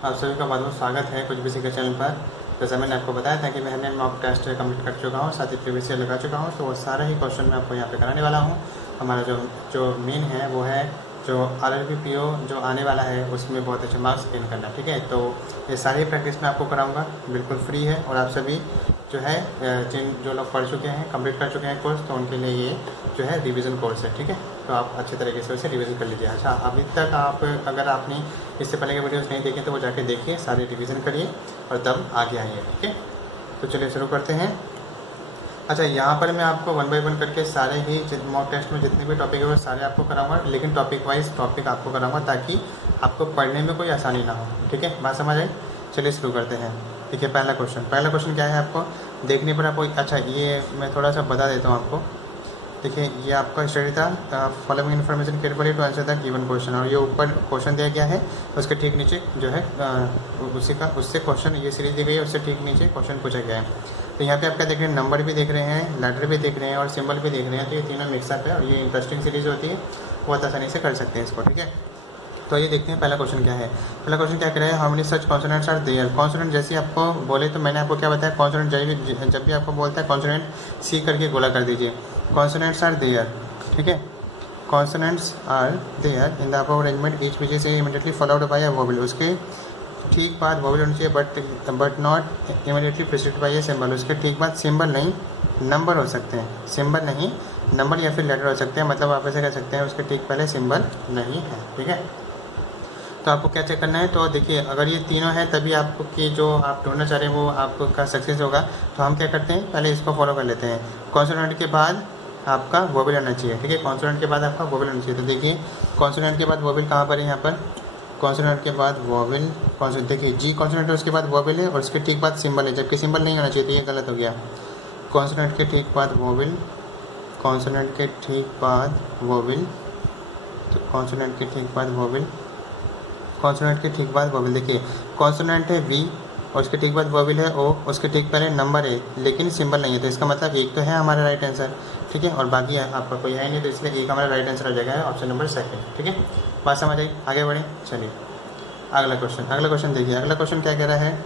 आप सभी का बहुत बहुत स्वागत है कुछ भी सीखे चैनल पर। जैसा मैंने आपको बताया था कि मैंने मॉक टेस्ट कंप्लीट कर चुका हूँ, साथ ही प्रीवियस ईयर लगा चुका हूँ, तो वो सारे ही क्वेश्चन मैं आपको यहाँ पे कराने वाला हूँ। हमारा जो मेन है वो है जो RRB PO जो आने वाला है उसमें बहुत अच्छे मार्क्स गेन करना, ठीक है। तो ये सारी प्रैक्टिस मैं आपको कराऊंगा, बिल्कुल फ्री है। और आप सभी जो है जो लोग पढ़ चुके हैं, कंप्लीट कर चुके हैं कोर्स, तो उनके लिए ये जो है रिवीजन कोर्स है, ठीक है। तो आप अच्छे तरीके से उसे रिवीजन कर लीजिए। अच्छा, अभी तक आप अगर आपने इससे पहले के वीडियोस नहीं देखे तो वो जाके देखिए, सारे रिवीजन करिए और तब आगे आइए, ठीक है। तो चलिए शुरू करते हैं। अच्छा, यहाँ पर मैं आपको 1 बाय 1 करके सारे ही मॉक टेस्ट में जितने भी टॉपिक है वो सारे आपको कराऊंगा, लेकिन टॉपिक वाइज टॉपिक आपको कराऊंगा ताकि आपको पढ़ने में कोई आसानी ना हो, ठीक है। बात समझ आई? चलिए शुरू करते हैं। देखिए पहला क्वेश्चन क्या है आपको देखने पर आपको। अच्छा, ये मैं थोड़ा सा बता देता हूँ आपको। देखिए ये आपका स्टडी था following information carefully to answer the given question, और ये ऊपर क्वेश्चन दिया गया है, उसके ठीक नीचे जो है उससे क्वेश्चन ये सीरीज दी गई है, उससे ठीक नीचे क्वेश्चन पूछा गया है। तो यहाँ पे आप क्या देख रहे हैं, नंबर भी देख रहे हैं, लेटर भी देख रहे हैं और सिंबल भी देख रहे हैं। तो ये तीनों मिक्सअप है और ये इंटरेस्टिंग सीरीज होती है, बहुत आसानी से कर सकते हैं इसको, ठीक है। तो ये देखते हैं पहला क्वेश्चन क्या है। पहला क्वेश्चन क्या कह रहा है, how many such consonants are there. Consonant जैसे आपको बोले तो मैंने आपको क्या बताया, कॉन्सोनेंट जब भी आपको बोलता है कॉन्सोनेंट सी करके गोला कर दीजिए। कॉन्सोनेंट्स आर देयर, ठीक है। Consonants are there in the above arrangement each which is immediately followed by a vowel. उसके ठीक बाद वोवेल होनी चाहिए, but not immediately preceded by a symbol. उसके ठीक बाद सिंबल नहीं नंबर हो सकते हैं, सिंबल नहीं नंबर या फिर लेटर हो सकते हैं। मतलब आप ऐसे कह सकते हैं उसके ठीक पहले सिंबल नहीं है, ठीक है। तो आपको क्या चेक करना है, तो देखिए अगर ये तीनों है तभी आपको कि जो आप ढूंढना चाह रहे हैं वो आपका सक्सेस होगा। तो हम क्या करते हैं, पहले इसको फॉलो कर लेते हैं। कॉन्सोनेंट के बाद आपका वोवेल आना चाहिए, ठीक है। कॉन्सोनेंट के बाद आपका वोवेल आना चाहिए। तो देखिए कॉन्सोनेंट के बाद वोवेल कहाँ पर है, यहाँ पर कॉन्सोनेंट के बाद वोवेल। देखिए जी कॉन्सोनेंट है, उसके बाद वोवेल है और उसके ठीक बाद सिंबल है, जबकि सिंबल नहीं होना चाहिए, तो ये गलत हो गया। कॉन्सोनेंट के ठीक बाद वोवेल, कॉन्सोनेंट के ठीक बाद वोवेल, तो कॉन्सोनेंट के ठीक बाद वोवेल, कॉन्सोनेंट के ठीक बाद वोवेल। देखिए कॉन्सोनेंट है वी और उसके ठीक बाद वोवेल है ओ, उसके ठीक पहले नंबर है लेकिन सिंबल नहीं है, तो इसका मतलब एक तो है हमारा राइट आंसर, ठीक है। और बाकी आपका कोई है नहीं, तो इसलिए एक हमारा राइट आंसर हो जाएगा ऑप्शन नंबर सेकंड, ठीक है। बात समझ आई? आगे बढ़े, चलिए अगला क्वेश्चन देखिए। अगला क्वेश्चन क्या कह रहा है।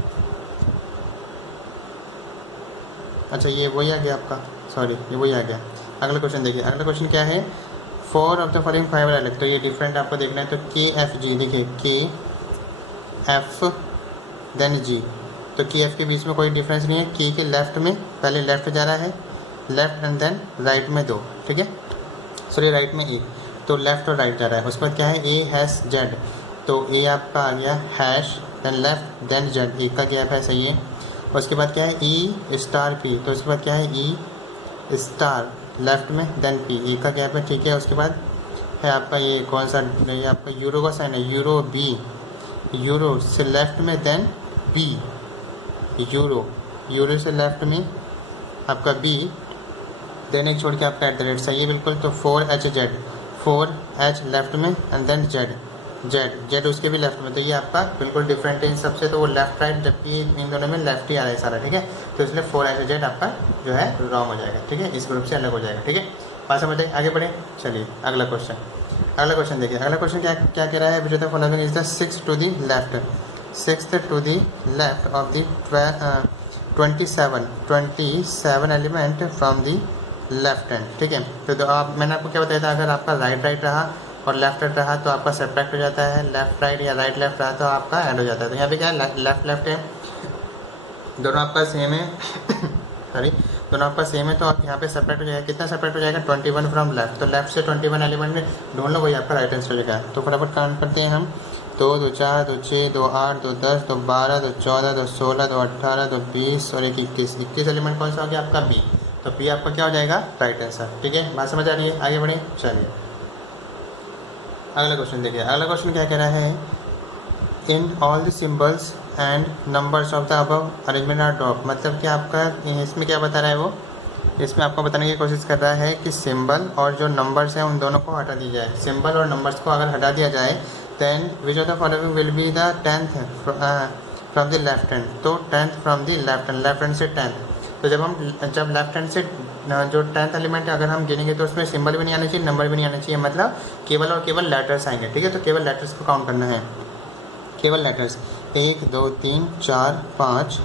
अच्छा ये वही आ गया आपका, सॉरी ये वही आ गया। अगला क्वेश्चन देखिए। अगला क्वेश्चन क्या है, 4 ऑफ द फॉलोइंग 5 आर अलग। तो ये डिफरेंट आपको देखना है। तो KFG देखिए, KF देन G, तो KF के बीच में कोई डिफरेंस नहीं है। K के लेफ्ट में पहले लेफ्ट जा रहा है, लेफ्ट एंड देन राइट में 2, ठीक है। सॉरी राइट में 1, तो लेफ्ट और राइट जा रहा है। उसके बाद क्या है, A#Z, तो A आपका आ गया hash then left then Z, एक का गैप है, सही है। उसके बाद क्या है E*P, तो उसके बाद क्या है E* लेफ्ट में देन P, एक का गैप है, ठीक है। उसके बाद है आपका ये कौन सा, ये आपका यूरो का साइन है, यूरो B, यूरो से लेफ्ट में देन B, यूरो से लेफ्ट में आपका B, देन एक छोड़ के आपका @ सही है बिल्कुल। तो 4H लेफ्ट में एंड देन Z उसके भी लेफ्ट में, तो ये आपका बिल्कुल डिफरेंट है इन सबसे। तो वो लेफ्ट राइट, जबकि इन दोनों में लेफ्ट ही आ रहा है सारा, ठीक है। तो इसलिए 4HZ आपका जो है रॉन्ग हो जाएगा, ठीक है, इस ग्रुप से अलग हो जाएगा, ठीक है। बात समझ आए? आगे बढ़े, चलिए अगला क्वेश्चन देखिए। अगला क्वेश्चन क्या कह रहा है, which of the following is the 6th to the left, 6th to the left of the 27 element from the left hand, ठीक है। तो आप मैंने आपको क्या बताया था, अगर आपका राइट रहा और लेफ्ट रहा तो आपका सब्ट्रैक्ट हो जाता है, लेफ्ट राइट या राइट लेफ्ट रहा तो आपका ऐड हो जाता है। तो यहाँ पे क्या है, लेफ्ट है, दोनों आपका सेम है सॉरी दोनों आपका सेम है, तो आप यहाँ पे सेपरेट हो जाएगा। कितना सेपरेट हो जाएगा, 21 फ्रॉम लेफ्ट, तो लेफ्ट से 21 एलिमेंट में ढूंढ लो, वही आपका राइट आंसर हो जाएगा। तो फटाफट काउंट करते हैं हम, 2 2 4 2 6 2 8 2 10 2 12 2 14 2 16 2 18 2 20 और 21 एलिमेंट कौन सा हो गया आपका बी, तो बी आपका क्या हो जाएगा, राइट आंसर, ठीक है। बात समझ आ रही है? आगे बढ़े, चलिए अगला क्वेश्चन देखिए। अगला क्वेश्चन क्या कह रहा है, in all the symbols and numbers of the above arrangement are drop. मतलब कि आपका इसमें क्या बता रहा है, वो इसमें आपको बताने की कोशिश कर रहा है कि सिंबल और जो नंबर्स हैं उन दोनों को हटा दिया जाए। सिंबल और नंबर्स को अगर हटा दिया जाए then which of the following will be the 10th from the left hand. तो 10th from the left hand से 10th, तो जब लेफ्ट हैंड से जो 10th एलिमेंट अगर हम गिनेंगे तो उसमें सिंबल भी नहीं आना चाहिए, नंबर भी नहीं आना चाहिए, मतलब केवल और केवल लेटर्स आएंगे, ठीक है। तो केवल लेटर्स को काउंट करना है। केवल लेटर्स 1 2 3 4 5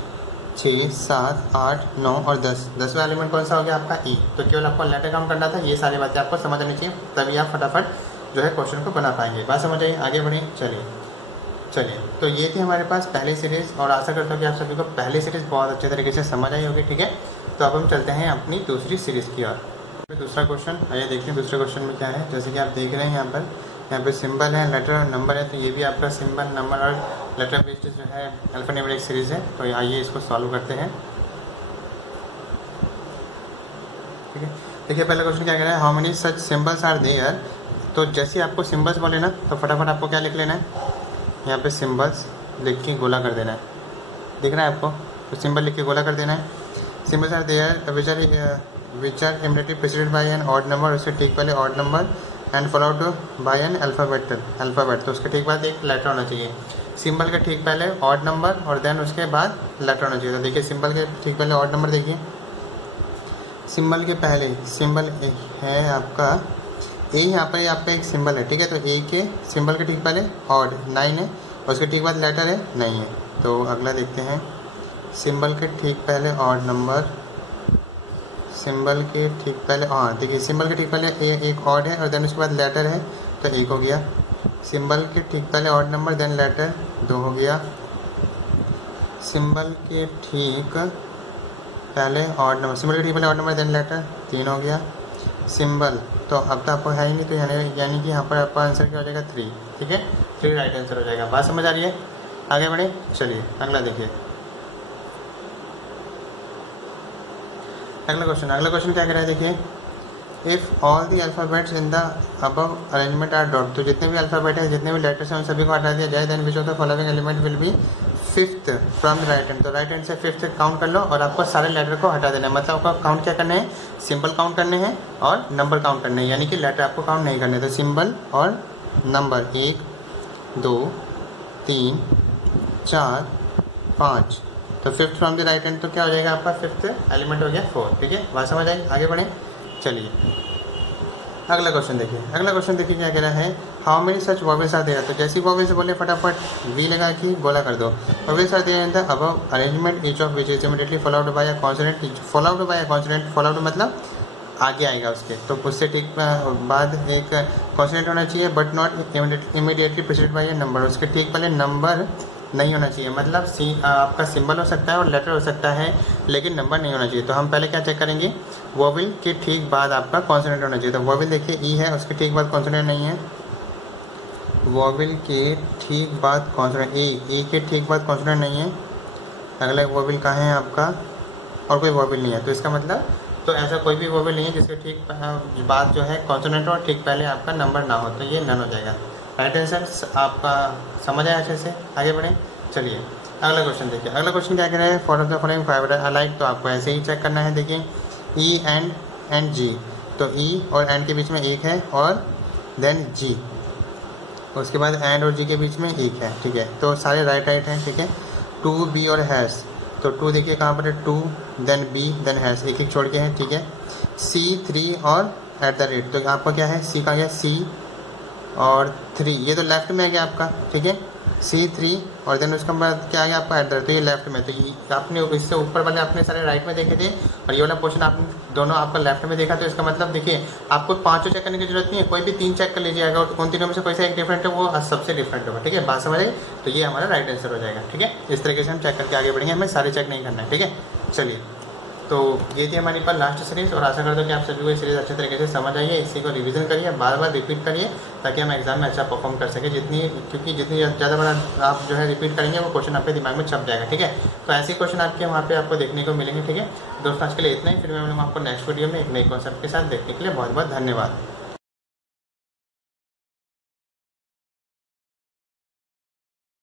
6 7 8 9 और 10। 10वां एलिमेंट कौन सा हो गया आपका ई। तो केवल आपको लेटर काउंट करना था। ये सारी बातें आपको समझ आनी चाहिए, तभी आप फटाफट जो है क्वेश्चन को बना पाएंगे। बात समझ आइए, आगे बढ़ें। चलिए तो ये थी हमारे पास पहली सीरीज़, और आशा करता हूँ कि आप सभी को पहली सीरीज़ बहुत अच्छे तरीके से समझ आई होगी। ठीक है, तो अब हम चलते हैं अपनी दूसरी सीरीज़ की ओर। दूसरा क्वेश्चन, आइए देखते हैं दूसरे क्वेश्चन में क्या है। जैसे कि आप देख रहे हैं यहाँ पे सिंबल है, लेटर और नंबर है। तो ये भी आपका सिंबल, नंबर और लेटर बेस्ड जो है अल्फान्यूमेरिक सीरीज़ है। तो आइए इसको सॉल्व करते हैं। ठीक है, देखिए पहला क्वेश्चन क्या कह रहा है, how many such symbols are there. तो जैसे आपको सिंबल्स बोले ना, तो फटाफट आपको क्या लिख लेना है, यहाँ पे सिंबल्स लिख के गोला कर देना है। दिख रहा है आपको, तो सिंबल लिख के गोला कर देना है। Symbols are there which are immediately preceded by an odd number, उसके ठीक पहले odd number and followed by an alphabet. तो उसके ठीक बाद एक लेटर होना चाहिए। सिंबल के ठीक पहले ऑड नंबर और देन उसके बाद लेटर होना चाहिए। तो देखिए सिंबल के ठीक पहले ऑड नंबर, देखिए सिंबल के पहले सिंबल है आपका ए, यहाँ पर आपका एक सिंबल है। ठीक है, तो ए के सिंबल के ठीक पहले ऑड 9 है, और उसके ठीक बाद लेटर है 9 है। तो अगला देखते हैं, सिंबल के ठीक पहले ऑड नंबर, सिंबल के ठीक पहले, हाँ देखिए सिंबल के ठीक पहले एक ऑड है और देन उसके बाद लेटर है, तो 1 हो गया। सिंबल के ठीक पहले ऑड नंबर देन लेटर 2 हो गया। सिंबल के ठीक पहले ऑड नंबर, सिंबल के ठीक पहले ऑड नंबर देन लेटर 3 हो गया। सिंबल तो अब तो आपको है ही नहीं, तो यानी कि यहाँ पर आपका आंसर क्या हो जाएगा 3। ठीक है, 3 राइट आंसर हो जाएगा। बात समझ आ रही है, आगे बढ़े। चलिए अगला देखिए, अगला क्वेश्चन क्या कह रहा है, देखिए if all the alphabets in the above arrangement R dot. तो जितने भी अल्फ़ाबेट है, जितने भी लेटर्स हैं, उन सभी को हटा दिया जाए, then which of the following element will be 5th from the right hand. तो राइट हैंड से 5th काउंट कर लो, और आपको सारे लेटर को हटा देना है। मतलब आपको काउंट क्या करने हैं, सिंबल काउंट करने हैं और नंबर काउंट करने हैं, यानी कि लेटर आपको काउंट नहीं करने। तो सिंबल और नंबर 1 2 3 4 5। तो 5th from the right hand, तो क्या हो जाएगा आपका 5th एलिमेंट हो गया 4। ठीक है, बात समझ आई, आगे बढ़ें। चलिए अगला क्वेश्चन देखिए क्या कह रहा है, how many such vowels are there. तो जैसी वॉवेल्स बोले फटाफट वी लगा के गोला कर दो। Vowels are there in the above arrangement, each of which is immediately followed by a consonant. Followed मतलब आगे आएगा उसके, तो उससे ठीक बाद एक कॉन्सोनेंट होना चाहिए, but not immediately preceded by a number. उसके ठीक पहले नंबर नहीं होना चाहिए। मतलब आपका सिंबल हो सकता है और लेटर हो सकता है, लेकिन नंबर नहीं होना चाहिए। तो हम पहले क्या चेक करेंगे, वोवेल के ठीक बाद आपका कॉन्सोनेंट होना चाहिए। तो वोवेल देखिए ई है, उसके ठीक बाद कॉन्सोनेंट नहीं है। वोवेल के ठीक बाद कॉन्सोनेंट ए के ठीक बाद कॉन्सोनेंट नहीं है। अगला वोवेल कहाँ है आपका, और कोई वोवेल नहीं है। तो इसका मतलब, तो ऐसा कोई भी वोवेल नहीं है जिसके ठीक बाद जो है कॉन्सोनेंट और ठीक पहले आपका नंबर ना हो, तो ये नन हो जाएगा। राइट आंसर आपका समझ आया अच्छे से, आगे बढ़ें। चलिए अगला क्वेश्चन देखिए, अगला क्वेश्चन क्या कह रहा है, for of the following 5 alike. तो आपको ऐसे ही चेक करना है। देखिए ई एंड जी, तो ई और एंड के बीच में 1 है, और देन जी, उसके बाद एंड और जी के बीच में 1 है। ठीक है, तो सारे राइट हैं। ठीक है, 2 बी और हैश, तो 2 देखिए कहाँ पर है, 2 देन बी देन हैश, एक छोड़ के है। ठीक है, सी 3 और @, तो आपका क्या है, सी का गया सी और 3, ये तो लेफ्ट में आ गया आपका। ठीक है, C3 और देन उसके बाद क्या आ गया आपका @, तो ये लेफ्ट में। तो ये आपने इससे ऊपर वाले आपने सारे राइट में देखे थे, और ये वाला पोर्शन आपने दोनों आपका लेफ्ट में देखा। तो इसका मतलब देखिए आपको 5 चेक करने की जरूरत नहीं है, कोई भी 3 चेक कर लीजिएगा, और उन तीनों में से कोई सा एक डिफरेंट है, वो सबसे डिफरेंट होगा। ठीक है, बात समझ आई, तो ये हमारा राइट आंसर हो जाएगा। ठीक है, इस तरीके से हम चेक करके आगे बढ़ेंगे, हमें सारे चेक नहीं करना है। ठीक है, चलिए तो ये थी हमारी पर लास्ट सीरीज़, और आशा करता हूँ कि आप सभी को ये सीरीज़ अच्छे तरीके से समझ आइए। इसी को रिवीजन करिए, बार बार रिपीट करिए, ताकि हम एग्जाम में अच्छा परफॉर्म कर सकें। क्योंकि जितनी ज़्यादा बार आप जो है रिपीट करेंगे, वो क्वेश्चन आपके दिमाग में छप जाएगा। ठीक है, तो ऐसे क्वेश्चन आपके वहाँ पे आपको देखने को मिलेंगे। ठीक है दोस्तों, आज के लिए इतना ही, फिर मैं मिलूँगा आपको नेक्स्ट वीडियो में एक नए कॉन्सेप्ट के साथ। देखने के लिए बहुत बहुत धन्यवाद।